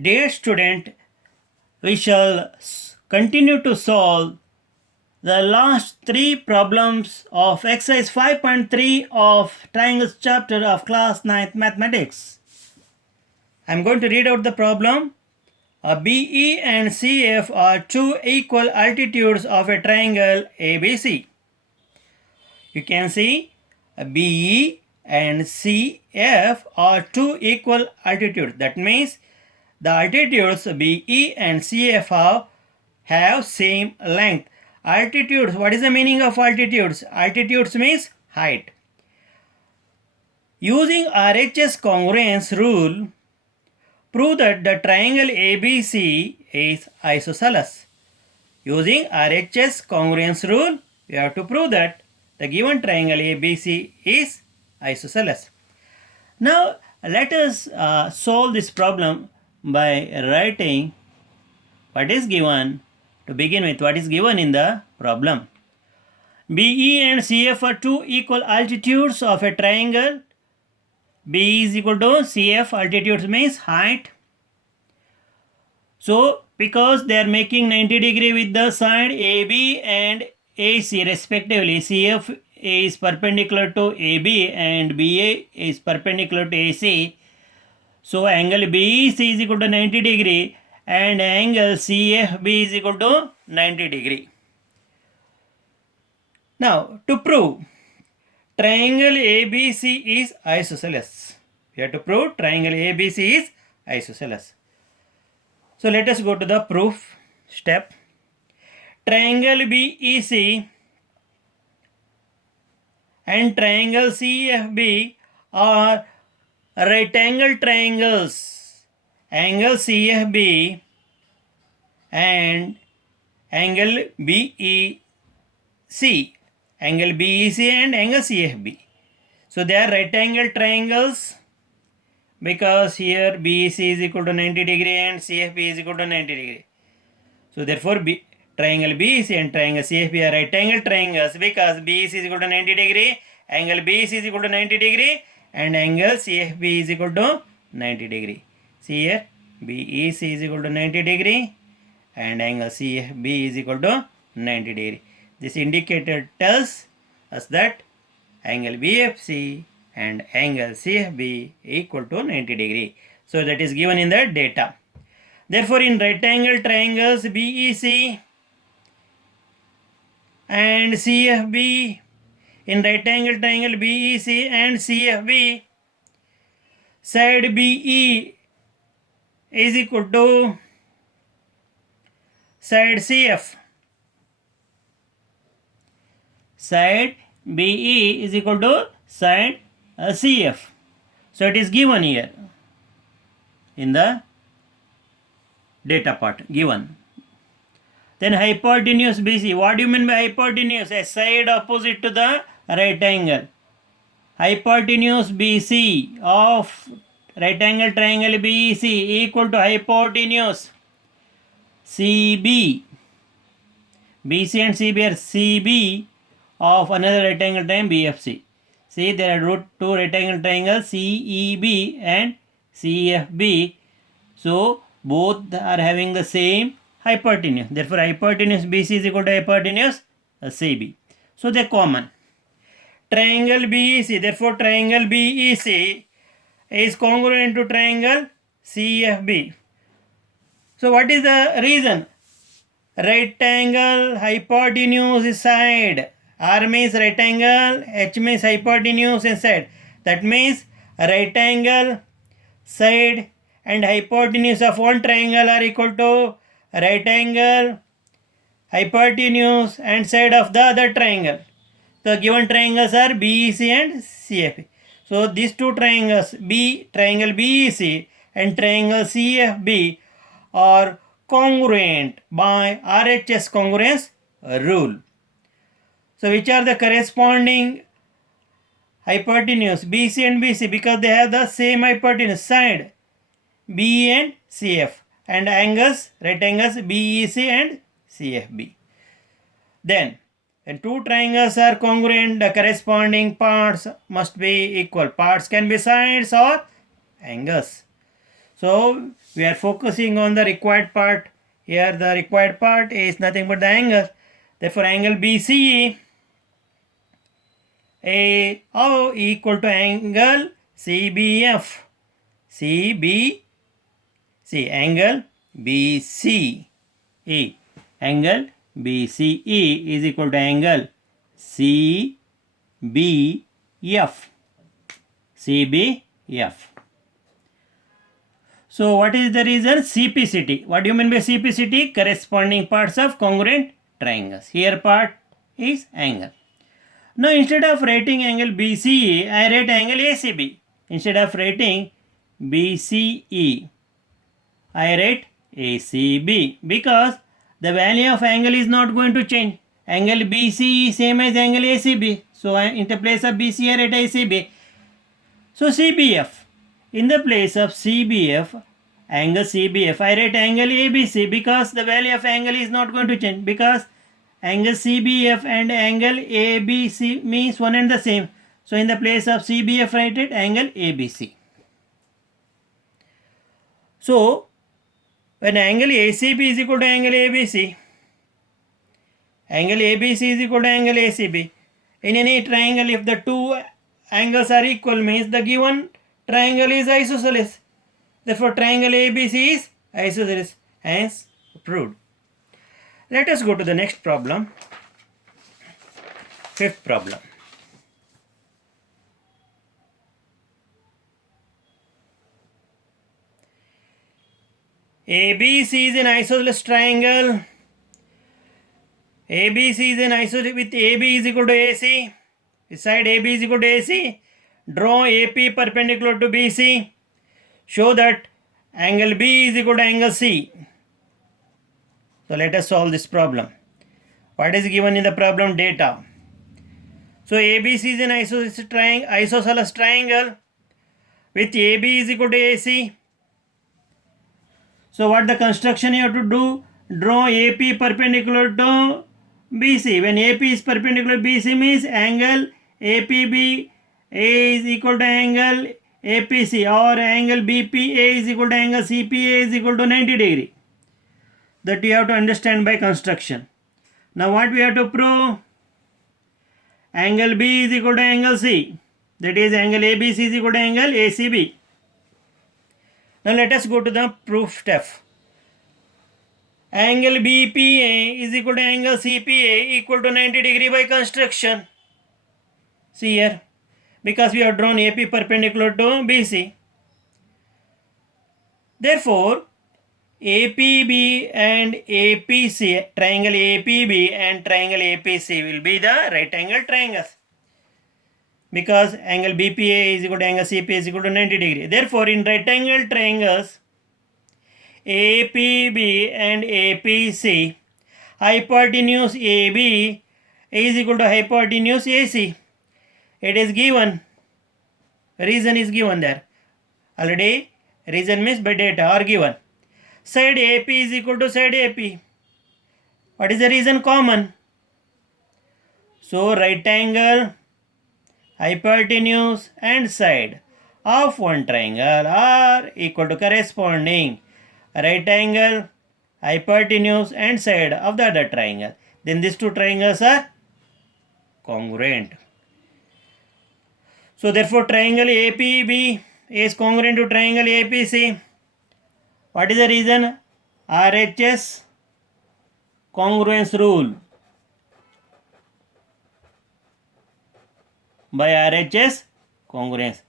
Dear student, we shall continue to solve the last three problems of exercise 5.3 of triangles chapter of class 9th mathematics. I am going to read out the problem. BE and CF are two equal altitudes of a triangle ABC. You can see BE and CF are two equal altitudes. That means the altitudes BE and CF have same length. Altitudes, what is the meaning of altitudes? Altitudes means height. Using RHS congruence rule, prove that the triangle ABC is isosceles. Using RHS congruence rule, we have to prove that the given triangle ABC is isosceles. Now, let us solve this problem by writing what is given. To begin with, what is given in the problem. BE and CF are two equal altitudes of a triangle. BE is equal to CF, altitude means height. So, because they are making 90 degree with the side AB and AC respectively, CF is perpendicular to AB and BA is perpendicular to AC. So, angle BEC is equal to 90 degree and angle CFB is equal to 90 degree. Now, to prove triangle ABC is isosceles, we have to prove triangle ABC is isosceles. So, let us go to the proof step. Triangle BEC and triangle CFB are right angle triangles. Angle CFB and angle BEC. Angle BEC and angle CFB. So they are right angle triangles because here BEC is equal to 90 degree and CFB is equal to 90 degree. So therefore triangle BEC and triangle CFB are right angle triangles because BEC is equal to 90 degree, angle BEC is equal to 90 degree and angle CFB is equal to 90 degree. See here, BEC is equal to 90 degree and angle CFB is equal to 90 degree. This indicator tells us that angle BFC and angle CFB equal to 90 degree. So that is given in the data. Therefore, in right angle triangles BEC and CFB, in right angle triangle BEC and CFB, side BE is equal to side CF. Side BE is equal to side CF. So it is given here in the data part given. Then hypotenuse BC. What do you mean by hypotenuse? A side opposite to the right angle. Hypotenuse BC of right angle triangle BEC equal to hypotenuse CB. BC and CB are CB of another right angle triangle BFC. See, there are two right angle triangles CEB and CFB. So both are having the same hypotenuse. Therefore, hypotenuse BC is equal to hypotenuse CB. So they are common. Triangle BEC. Therefore, triangle BEC is congruent to triangle CFB. So what is the reason? Right angle hypotenuse is side. R means right angle, H means hypotenuse and side. That means right angle, side and hypotenuse of one triangle are equal to right angle, hypotenuse and side of the other triangle. The given triangles are BEC and CFB. So these two triangles, triangle BEC and triangle CFB are congruent by RHS congruence rule. So which are the corresponding hypotenuse BC and BC, because they have the same hypotenuse side BE and CF and angles, right angles BEC and CFB. Then when two triangles are congruent, the corresponding parts must be equal. Parts can be sides or angles. So We are focusing on the required part. Here the required part is nothing but the angle. Therefore angle BCE equal to angle CBF. CBC angle BCE. Angle BCE is equal to angle CBF. CBF. So what is the reason? CPCT. What do you mean by CPCT? Corresponding parts of congruent triangles. Here part is angle. Now instead of writing angle BCE, I write angle ACB. Instead of writing BCE, I write ACB because the value of angle is not going to change. Angle BCE is same as angle ACB. So in the place of BCE, I write ACB. So CBF. In the place of CBF, angle CBF, I write angle ABC because the value of angle is not going to change, because angle CBF and angle ABC means one and the same. So in the place of CBF, write it angle ABC. So when angle ACB is equal to angle ABC, angle ABC is equal to angle ACB. In any triangle, if the two angles are equal, means the given triangle is isosceles. Therefore triangle ABC is isosceles, hence proved. Let us go to the next problem. Fifth problem. ABC is an isosceles triangle. ABC is an isosceles with AB is equal to AC. Side AB is equal to AC. Draw AP perpendicular to BC. Show that angle B is equal to angle C. So let us solve this problem. What is given in the problem? Data. So ABC is an isosceles triangle with AB is equal to AC. So what the construction you have to do? Draw AP perpendicular to BC. When AP is perpendicular to BC means angle APB is equal to angle APC, or angle BPA is equal to angle CPA is equal to 90 degree. That you have to understand by construction. Now what we have to prove? Angle B is equal to angle C. That is angle ABC is equal to angle ACB. Now let us go to the proof step. Angle BPA is equal to angle CPA equal to 90 degree by construction. See here, because we have drawn AP perpendicular to BC. Therefore, APB and APC, triangle APB and triangle APC will be the right angle triangles, because angle BPA is equal to angle CPA is equal to 90 degree. Therefore, in right angle triangles APB and APC, hypotenuse AB is equal to hypotenuse AC. It is given. Reason is given there. Already reason means by data are given. Side AP is equal to side AP. What is the reason? Common. So right angle, hypotenuse and side of one triangle are equal to corresponding right angle, hypotenuse and side of the other triangle. Then these two triangles are congruent. So therefore triangle APB is congruent to triangle APC. What is the reason? RHS congruence rule. By RHS congruence.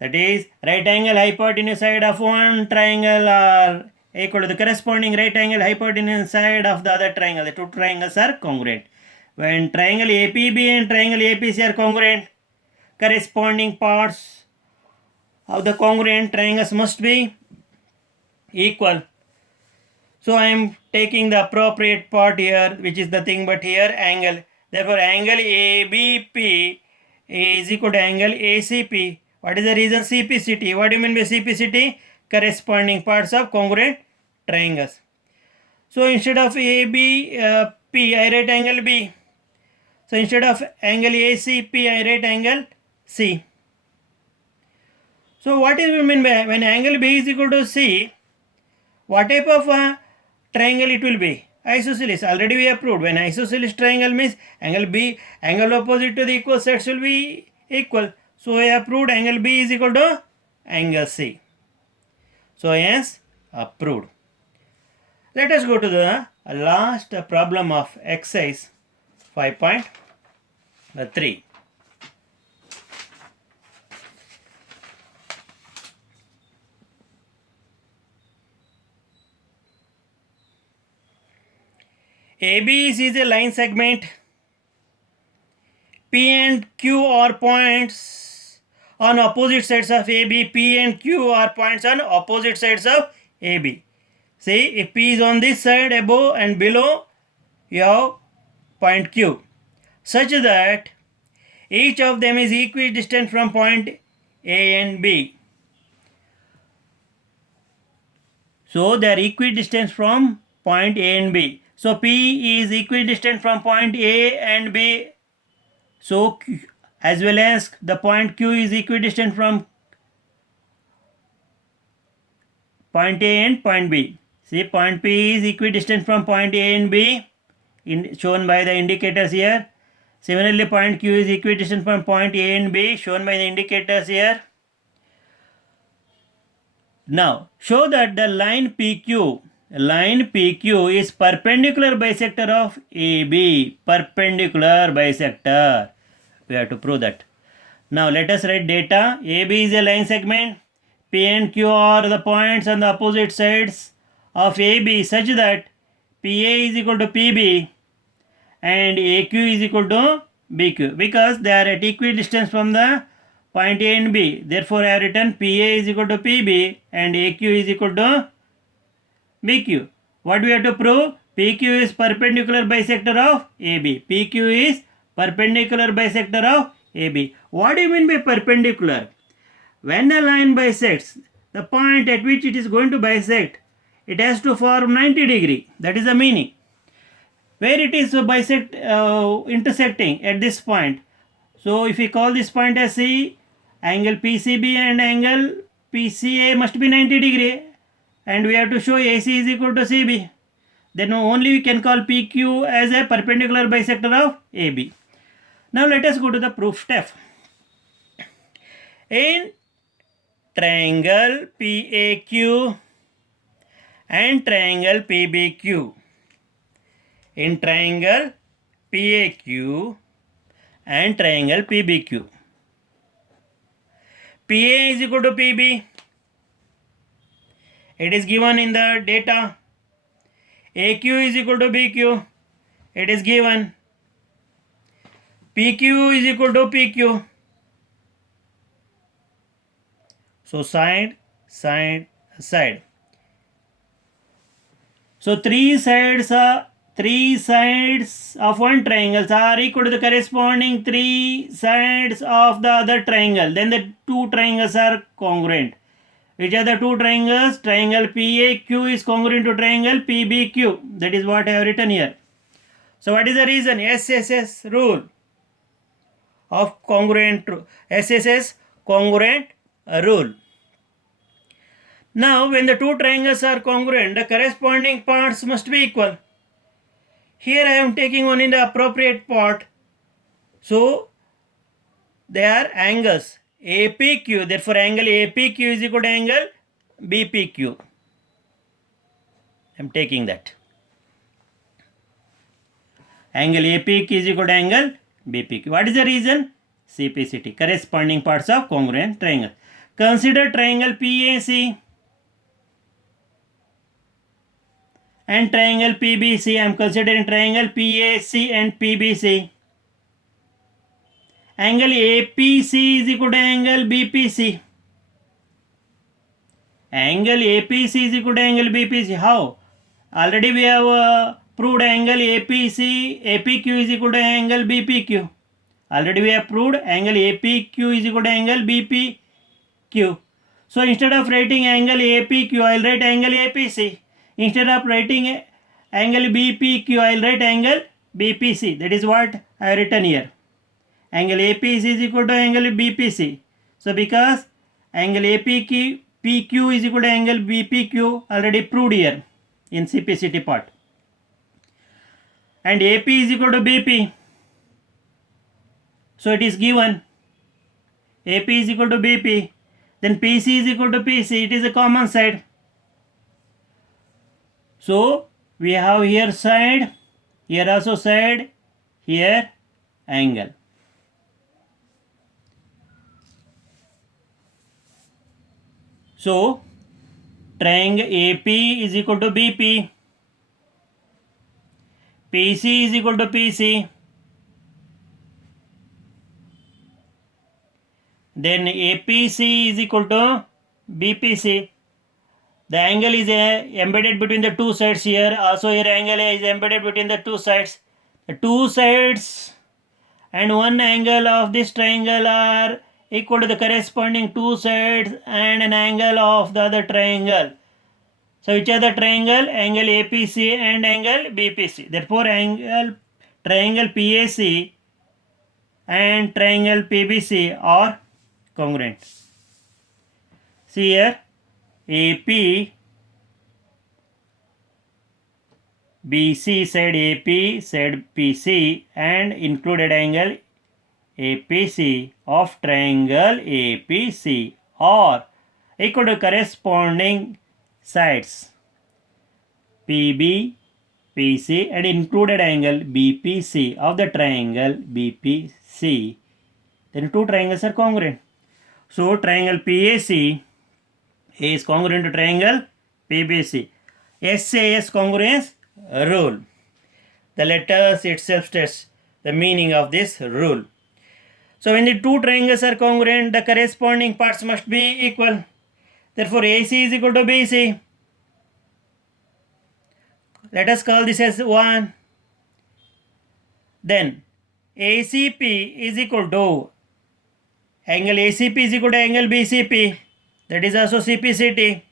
That is, right angle hypotenuse side of one triangle are equal to the corresponding right angle hypotenuse side of the other triangle. The two triangles are congruent. When triangle APB and triangle APC are congruent, corresponding parts of the congruent triangles must be equal. So I am taking the appropriate part here, which is nothing but here angle. Therefore angle ABP is equal to angle ACP. What is the reason? CPCT. What do you mean by CPCT? Corresponding parts of congruent triangles. So instead of AB P, I write angle B. So instead of angle ACP, I write angle C. So what is mean by when angle B is equal to C, what type of triangle it will be? Isosceles. Already we have proved when isosceles triangle means angle B, angle opposite to the equal sides will be equal. So we have proved angle B is equal to angle C. So hence approved. Let us go to the last problem of exercise 5.3. AB is a line segment. P and Q are points on opposite sides of AB. P and Q are points on opposite sides of AB. See, if P is on this side above and below, you have point Q, such that each of them is equidistant from point A and B. So they are equidistant from point A and B. So P is equidistant from point A and B. So Q, as well as the point Q is equidistant from point A and point B. See, point P is equidistant from point A and B, shown by the indicators here. Similarly, point Q is equidistant from point A and B, shown by the indicators here. Now, show that the line PQ is perpendicular bisector of AB. Perpendicular bisector. We have to prove that. Now, let us write data. AB is a line segment. P and Q are the points on the opposite sides of AB such that PA is equal to PB and AQ is equal to BQ, because they are at equidistance from the point A and B. Therefore, I have written PA is equal to PB and AQ is equal to BQ. What we have to prove? PQ is perpendicular bisector of AB. PQ is perpendicular bisector of AB. What do you mean by perpendicular? When a line bisects, the point at which it is going to bisect, it has to form 90 degree. That is the meaning. Where it is intersecting at this point. So if we call this point as C, angle PCB and angle PCA must be 90 degree. And we have to show AC is equal to CB. Then only we can call PQ as a perpendicular bisector of AB. Now let us go to the proof step. In triangle PAQ and triangle PBQ. In triangle PAQ and triangle PBQ. PA is equal to PB. It is given in the data. AQ is equal to BQ. It is given. PQ is equal to PQ. So side, side, side. So three sides of one triangle are equal to the corresponding three sides of the other triangle. Then the two triangles are congruent. Which are the two triangles? Triangle PAQ is congruent to triangle PBQ. That is what I have written here. So what is the reason? SSS rule of congruent SSS congruent rule. Now when the two triangles are congruent, the corresponding parts must be equal. Here I am taking only the appropriate part. So they are angles APQ. Therefore angle APQ is equal to angle BPQ. I am taking that. Angle APQ is equal to angle BPQ. What is the reason? CPCT. Corresponding parts of congruent triangle. Consider triangle PAC and triangle PBC. I am considering triangle PAC and PBC. Angle APC is equal to angle BPC. Angle APC is equal to angle BPC. How? Already we have proved angle APQ is equal to angle BPQ. Already we have proved angle APQ is equal to angle BPQ. So instead of writing angle APQ, I will write angle APC. Instead of writing angle BPQ, I will write angle BPC. That is what I have written here. Angle APC is equal to angle BPC. So because angle APQ is equal to angle BPQ, already proved here in CPCT part. And AP is equal to BP. So it is given AP is equal to BP. Then PC is equal to PC. It is a common side. So we have here side, here also side, here angle. So triangle AP is equal to BP, PC is equal to PC, then APC is equal to BPC. The angle is embedded between the two sides here. Also here angle is embedded between the two sides. The two sides and one angle of this triangle are equal to the corresponding two sides and an angle of the other triangle. So which are the triangle? Angle APC and angle BPC. Therefore triangle PAC and triangle PBC are congruent. See here, AP, BC side AP, side PC and included angle APC of triangle APC are equal to corresponding sides PB, PC and included angle BPC of the triangle BPC. Then two triangles are congruent. So triangle PAC is congruent to triangle PBC. SAS congruence rule. The letters itself states the meaning of this rule. So when the two triangles are congruent, the corresponding parts must be equal. Therefore AC is equal to BC. Let us call this as 1. Then ACP is equal to angle ACP is equal to angle BCP. That is also CPCT.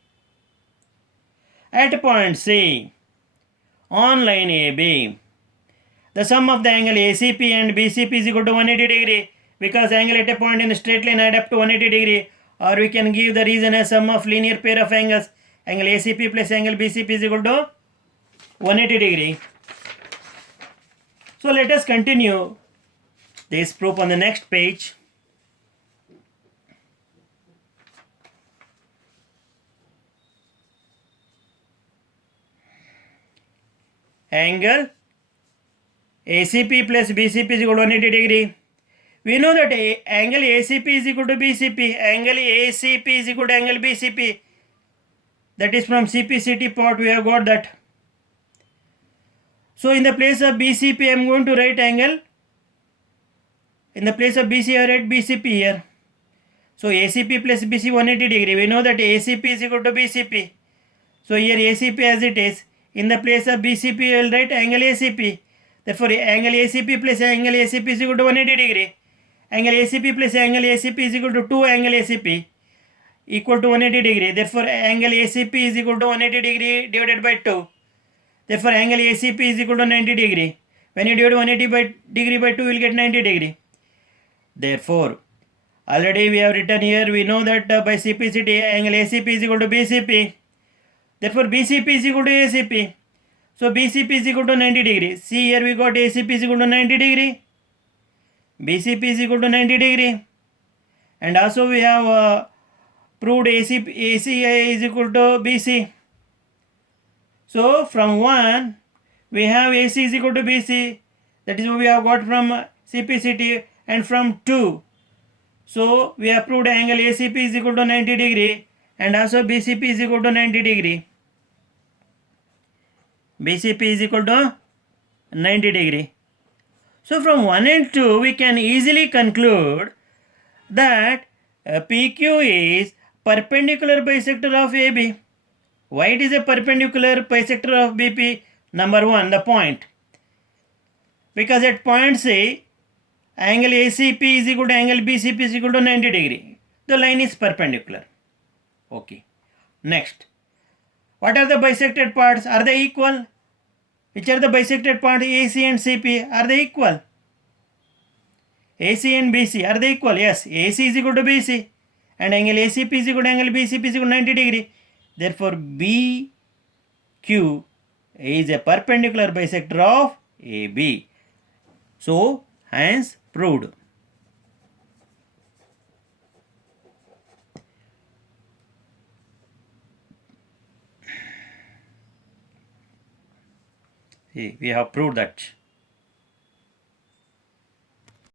At point C, on line AB, the sum of the angle ACP and BCP is equal to 180 degree because angle at a point in a straight line add up to 180 degree, or we can give the reason as sum of linear pair of angles. Angle ACP plus angle BCP is equal to 180 degree. So let us continue this proof on the next page. Angle ACP plus BCP is equal to 180 degree. We know that angle ACP is equal to BCP. Angle ACP is equal to angle BCP. That is from CPCT part we have got that. So in the place of BCP I am going to write angle. In the place of BC I write BCP here. So ACP plus BC 180 degree. We know that ACP is equal to BCP. So here ACP as it is. In the place of BCP I will write angle ACP. Therefore angle ACP plus angle ACP is equal to 180 degree. Angle ACP plus angle ACP is equal to 2 angle ACP equal to 180 degree. Therefore angle ACP is equal to 180 degree divided by 2. Therefore angle ACP is equal to 90 degree. When you divide 180 degree by 2 you will get 90 degree. Therefore already we have written here, we know that by CPCT angle ACP is equal to BCP. Therefore BCP is equal to ACP. So BCP is equal to 90 degree. See here we got ACP is equal to 90 degree. BCP is equal to 90 degree. And also we have proved ACI is equal to BC. So from 1 we have AC is equal to BC. That is what we have got from CPCT. And from 2. So we have proved angle ACP is equal to 90 degree. And also BCP is equal to 90 degree. BCP is equal to 90 degree. So from 1 and 2 we can easily conclude that PQ is perpendicular bisector of AB. Why it is a perpendicular bisector of BP? Number 1, the point. Because at point C, angle ACP is equal to angle BCP is equal to 90 degree. The line is perpendicular. Okay. Next. What are the bisected parts? Are they equal? Which are the bisected parts? AC and CP. Are they equal? AC and BC. Are they equal? Yes. AC is equal to BC. and angle ACP is equal to angle BCP is equal to 90 degree. Therefore, BQ is a perpendicular bisector of AB. So, hence proved. See, we have proved that.